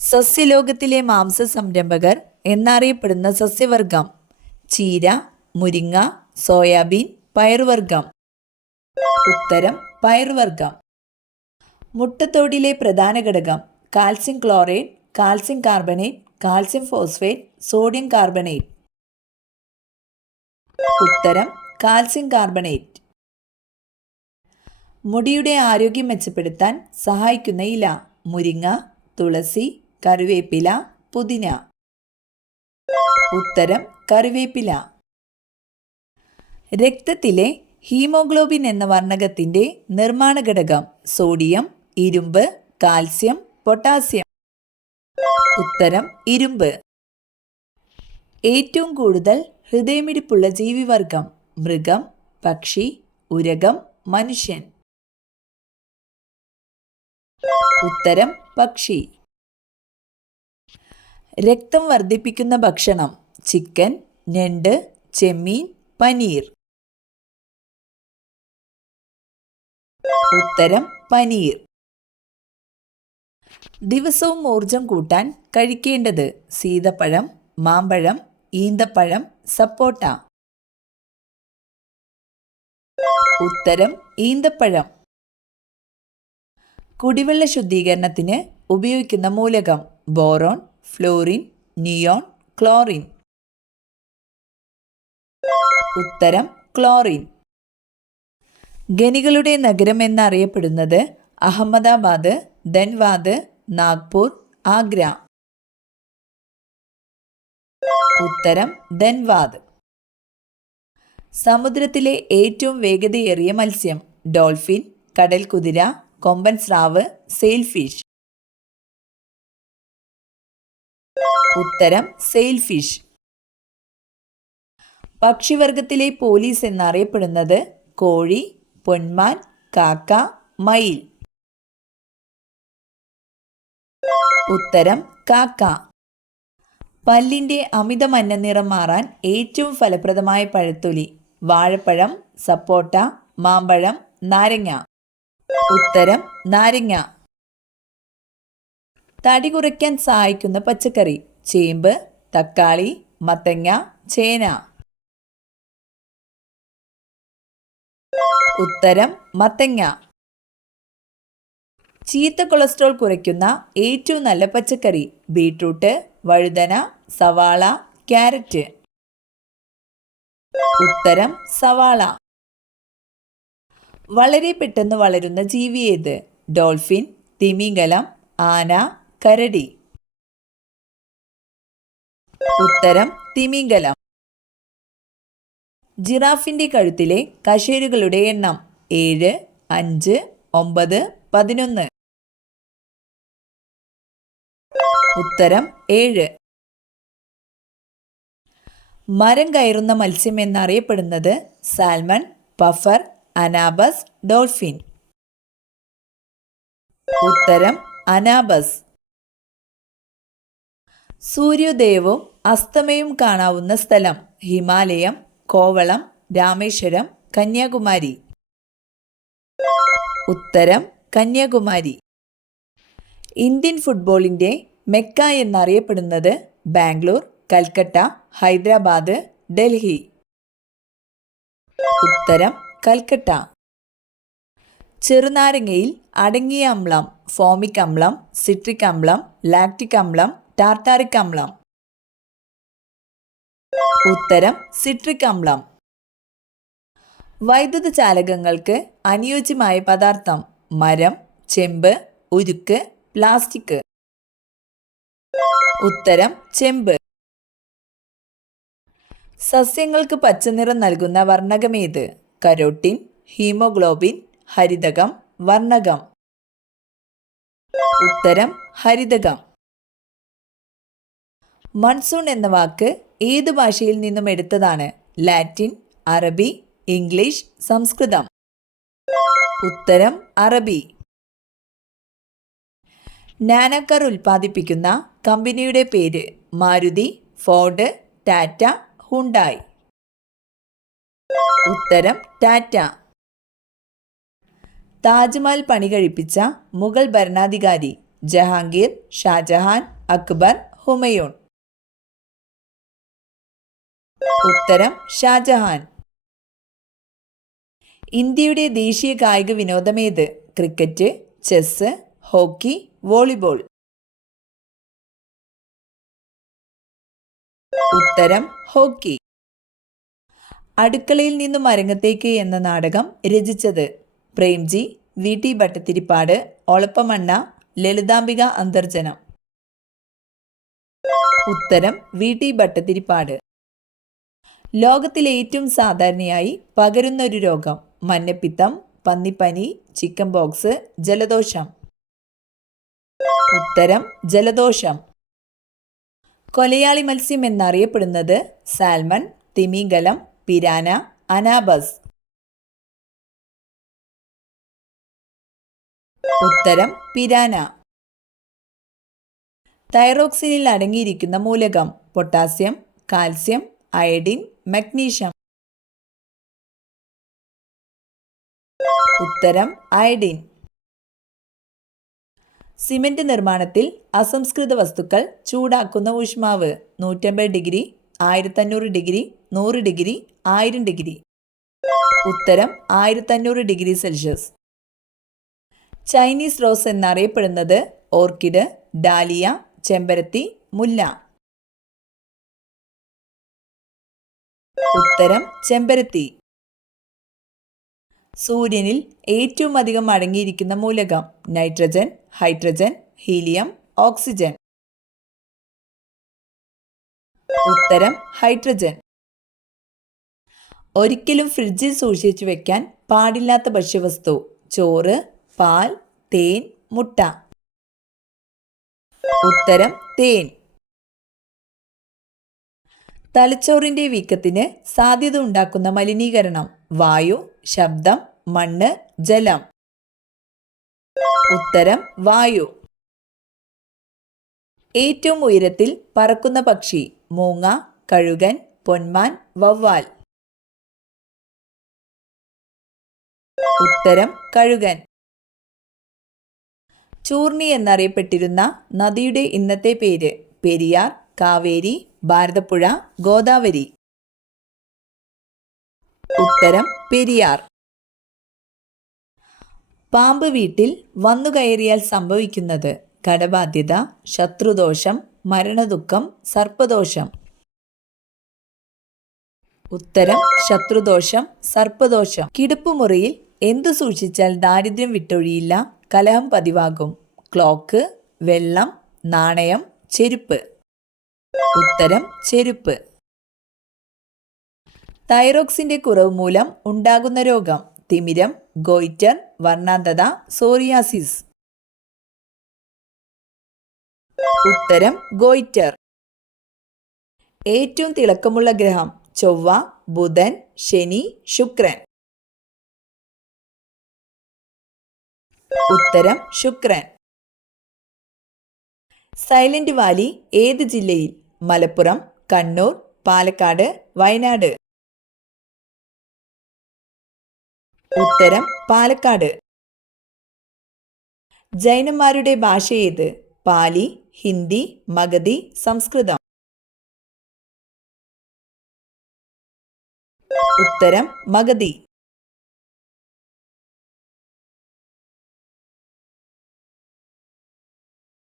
സസ്യലോകത്തിലെ മാംസ സംരംഭകർ എന്നറിയപ്പെടുന്ന സസ്യവർഗം: ചീര, മുരിങ്ങ, സോയാബീൻ, പയറുവർഗം. ഉത്തരം പയറുവർഗം. മുട്ടത്തോടിലെ പ്രധാന ഘടകം: calcium chloride, calcium carbonate, calcium phosphate, sodium carbonate. ഉത്തരം കാൽസ്യം കാർബണേറ്റ്. മുടിയുടെ ആരോഗ്യം മെച്ചപ്പെടുത്താൻ സഹായിക്കുന്ന ഇല: മുരിങ്ങ, തുളസി, കറിവേപ്പില, പുതിന. ഉത്തരം കറിവേപ്പില. രക്തത്തിലെ ഹീമോഗ്ലോബിൻ എന്ന വർണ്ണകത്തിന്റെ നിർമ്മാണ ഘടകം: സോഡിയം, ഇരുമ്പ്, കാൽസ്യം, പൊട്ടാസ്യം. ഉത്തരം ഇരുമ്പ്. ഏറ്റവും കൂടുതൽ ഹൃദയമിടിപ്പുള്ള ജീവിവർഗം: മൃഗം, പക്ഷി, ഉരഗം, മനുഷ്യൻ. ഉത്തരം പക്ഷി. രക്തം വർദ്ധിപ്പിക്കുന്ന ഭക്ഷണം: ചിക്കൻ, ഞണ്ട്, ചെമ്മീൻ, പനീർ. ഉത്തരം പനീർ. ദിവസവും ഊർജം കൂട്ടാൻ കഴിക്കേണ്ടത്: സീതപ്പഴം, മാമ്പഴം, ഈന്തപ്പഴം, സപ്പോട്ട. ഉത്തരം ഈന്തപ്പഴം. കുടിവെള്ള ശുദ്ധീകരണത്തിന് ഉപയോഗിക്കുന്ന മൂലകം: ബോറോൺ, ഫ്ലോറിൻ, നിയോൺ, ക്ലോറിൻ. ഉത്തരം ക്ലോറിൻ. ഖനികളുടെ നഗരം എന്നറിയപ്പെടുന്നത്: അഹമ്മദാബാദ്, ധൻവാദ്, നാഗ്പൂർ, ആഗ്ര. ഉത്തരം ധൻവാദ്. സമുദ്രത്തിലെ ഏറ്റവും വേഗതയേറിയ മത്സ്യം: ഡോൾഫിൻ, കടൽക്കുതിര, കൊമ്പൻ സ്രാവ്, സെയിൽഫിഷ്. ഉത്തരം സെയിൽഫിഷ്. പക്ഷിവർഗത്തിലെ പോലീസ് എന്നറിയപ്പെടുന്നത്: കോഴി, പൊന്മാൻ, കാക്ക, മയിൽ. ഉത്തരം കാക്ക. പല്ലിന്റെ അമിത മഞ്ഞനിറം മാറാൻ ഏറ്റവും ഫലപ്രദമായ പഴത്തൊലി: വാഴപ്പഴം, സപ്പോട്ട, മാമ്പഴം, നാരങ്ങ. ഉത്തരം നാരങ്ങ. തടി കുറയ്ക്കാൻ സഹായിക്കുന്ന പച്ചക്കറി: ചേമ്പ്, തക്കാളി, മത്തങ്ങ, ചേന. ഉത്തരം മത്തങ്ങ. ചീത്ത കൊളസ്ട്രോൾ കുറയ്ക്കുന്ന ഏറ്റവും നല്ല പച്ചക്കറി: ബീട്രൂട്ട്, വഴുതന, സവാള, ക്യാരറ്റ്. ഉത്തരം സവാള. വളരെ പെട്ടെന്ന് വളരുന്ന ജീവി ഏത്? ഡോൾഫിൻ, തിമിംഗലം, ആന, കരടി. ഉത്തരം തിമിംഗലം. ജിറാഫിന്റെ കഴുത്തിലെ കശേരുകളുടെ എണ്ണം: 7, 5, 9, 11. ഉത്തരം 7. മരം കയറുന്ന മത്സ്യം എന്നറിയപ്പെടുന്നത്: സാൽമൺ, പഫർ, അനാബസ്, ഡോൾഫിൻ. ഉത്തരം അനാബസ്. സൂര്യോദയവും അസ്തമയവും കാണാവുന്ന സ്ഥലം: ഹിമാലയം, കോവളം, രാമേശ്വരം, കന്യാകുമാരി. ഉത്തരം കന്യാകുമാരി. ഇന്ത്യൻ ഫുട്ബോളിന്റെ മെക്ക എന്നറിയപ്പെടുന്നത്: ബാംഗ്ലൂർ, കൽക്കട്ട, ഹൈദരാബാദ്, ഡൽഹി. ഉത്തരം കൽക്കട്ട. ചെറുനാരങ്ങയിൽ അടങ്ങിയ അമ്ലം: ഫോമിക് അമ്ലം, സിട്രിക് അമ്ലം, ലാക്റ്റിക് അമ്ലം, ടാർട്ടാറിക് അമ്ലം. ഉത്തരം സിട്രിക് അമ്ലം. വൈദ്യുത ചാലകങ്ങൾക്ക് അനുയോജ്യമായ പദാർത്ഥം: മരം, ചെമ്പ്, ഉരുക്ക്, പ്ലാസ്റ്റിക്. ഉത്തരം ചെമ്പ്. സസ്യങ്ങൾക്ക് പച്ചനിറം നൽകുന്ന വർണ്ണകമേത്? Carotene, haemoglobin, ഹരിതകം, വർണ്ണകം. ഉത്തരം ഹരിതകം. മൺസൂൺ എന്ന വാക്ക് ഏത് ഭാഷയിൽ നിന്നും എടുത്തതാണ്? ലാറ്റിൻ, അറബി, ഇംഗ്ലീഷ്, സംസ്കൃതം. ഉത്തരം അറബി. നാനോകാർ ഉൽപ്പാദിപ്പിക്കുന്ന കമ്പനിയുടെ പേര്: മാരുതി, ഫോർഡ്, ടാറ്റ, ഹുണ്ടായി. ഉത്തരം ടാറ്റ. താജ്മഹൽ പണി കഴിപ്പിച്ച മുഗൾ ഭരണാധികാരി: ജഹാംഗീർ, ഷാജഹാൻ, അക്ബർ, ഹുമയൂൺ. ഉത്തരം ഷാജഹാൻ. ഇന്ത്യയുടെ ദേശീയ കായിക വിനോദമേത്? Cricket, chess, hockey, volleyball. ഉത്തരം ഹോക്കി. അടുക്കളയിൽ നിന്നും അരങ്ങത്തേക്ക് എന്ന നാടകം രചിച്ചത്? പ്രേംജി, വി ടി ഭട്ടതിരിപ്പാട്, ഒളപ്പമണ്ണ, ലളിതാംബിക അന്തർജനം. ഉത്തരം വി ടി ഭട്ടതിരിപ്പാട്. ലോകത്തിലെ ഏറ്റവും സാധാരണയായി പകരുന്ന ഒരു രോഗം? മഞ്ഞപ്പിത്തം, പന്നിപ്പനി, ചിക്കൻ പോക്സ്, ജലദോഷം. ഉത്തരം ജലദോഷം. കൊലയാളി മത്സ്യം എന്നറിയപ്പെടുന്നത്? സാൽമൺ, തിമിംഗലം, പിരാന, അനാബസ്. ഉത്തരം പിരാന. തൈറോക്സിനിൽ അടങ്ങിയിരിക്കുന്ന മൂലകം? Potassium, calcium, iodine, magnesium. ഉത്തരം അയഡിൻ. സിമന്റ് നിർമ്മാണത്തിൽ അസംസ്കൃത വസ്തുക്കൾ ചൂടാക്കുന്ന ഊഷ്മാവ്? 150 ഡിഗ്രി, 1500 ഡിഗ്രി, 100 ഡിഗ്രി, 1000 ഡിഗ്രി. ഉത്തരം 1500 ഡിഗ്രി സെൽഷ്യസ്. ചൈനീസ് റോസ് എന്നറിയപ്പെടുന്നത്? ഓർക്കിഡ്, ഡാലിയ, ചെമ്പരത്തി, മുല്ല. ഉത്തരം ചെമ്പരത്തി. സൂര്യനിൽ ഏറ്റവും അധികം അടങ്ങിയിരിക്കുന്ന മൂലകം? Nitrogen, hydrogen, helium, oxygen. ഉത്തരം ഹൈഡ്രജൻ. ഒരിക്കലും ഫ്രിഡ്ജിൽ സൂക്ഷിച്ചു വെക്കാൻ പാടില്ലാത്ത ഭക്ഷ്യവസ്തു? ചോറ്, പാൽ, തേൻ, മുട്ട. ഉത്തരം തേൻ. തലച്ചോറിന്റെ വീക്കത്തിന് സാധ്യത ഉണ്ടാക്കുന്ന മലിനീകരണം? വായു, ശബ്ദം, മണ്ണ്, ജലം. ഉത്തരം വായു. ഏറ്റവും ഉയരത്തിൽ പറക്കുന്ന പക്ഷി? മൂങ്ങ, കഴുകൻ, പൊന്മാൻ, വവ്വാൽ. ഉത്തരം കഴുകൻ. ചൂർണി എന്നറിയപ്പെട്ടിരുന്ന നദിയുടെ ഇന്നത്തെ പേര്? പെരിയാർ, കാവേരി, ഭാരതപ്പുഴ, ഗോദാവരി. ഉത്തരം പെരിയാർ. പാമ്പ് വീട്ടിൽ വന്നു കയറിയാൽ സംഭവിക്കുന്നത്? കടബാധ്യത, ശത്രുദോഷം, മരണദുഃഖം, സർപ്പദോഷം. ഉത്തരം ശത്രുദോഷം, സർപ്പദോഷം. കിടപ്പുമുറിയിൽ എന്തു സൂക്ഷിച്ചാൽ ദാരിദ്ര്യം വിട്ടൊഴിയില്ല, കലഹം പതിവാകും? ക്ലോക്ക്, വെള്ളം, നാണയം, ചെരുപ്പ്. ഉത്തരം ചെരുപ്പ്. തൈറോക്സിന്റെ കുറവ് മൂലം ഉണ്ടാകുന്ന രോഗം? തിമിരം, ഗോയിറ്റർ, വർണ്ണാന്തത, സോറിയാസിസ്. ഉത്തരം ഗോയിറ്റർ. ഏറ്റവും തിളക്കമുള്ള ഗ്രഹം? ചൊവ്വ, ബുധൻ, ശനി, ശുക്രൻ. ഉത്തരം ശുക്രൻ. സൈലന്റ് വാലി ഏത് ജില്ലയിൽ? മലപ്പുറം, കണ്ണൂർ, പാലക്കാട്, വയനാട്. ഉത്തരം പാലക്കാട്. ജൈനന്മാരുടെ ഭാഷ ഏത്? പാലി, ഹിന്ദി, മഗധി, സംസ്കൃതം. ഉത്തരം മഗധി.